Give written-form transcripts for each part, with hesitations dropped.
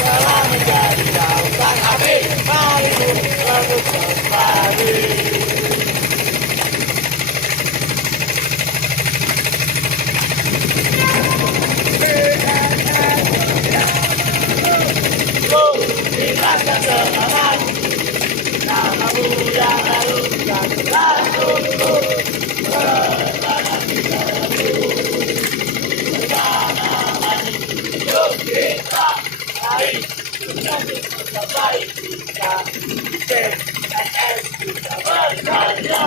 telah menjadi lautan api. Mari berebut kembali. Kita selamat. Namamu yang lalu dan selalu. Bersama kita yuk kita mari menjadi terbaik kita. CNS kita berkarya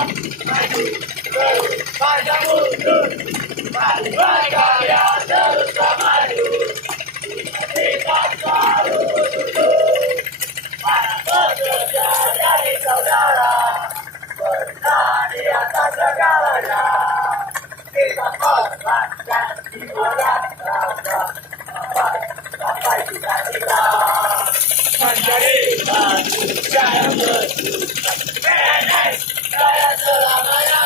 maju terus pada mundur. Mari berkarya terus maju. Kita selalu duduk. Para pekerja dari saudara bersama di atas segalanya. Kita korbankan ibadah rasa sampai cita-cita menjadi manusia yang berguna. PNS saya selamanya,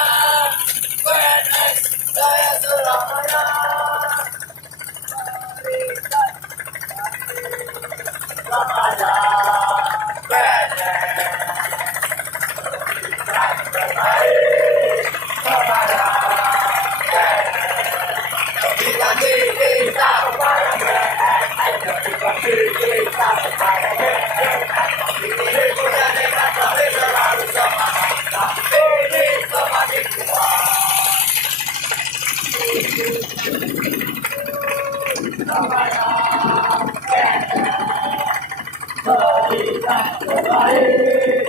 PNS saya selamanya. Berikan kepada PNS, berikan terbaik kepada kita kepada PNS, kita kepada PNS, ini punya nekat tapi selalu semangat, ini semakin kuat. Kepada PNS, berikan terbaik.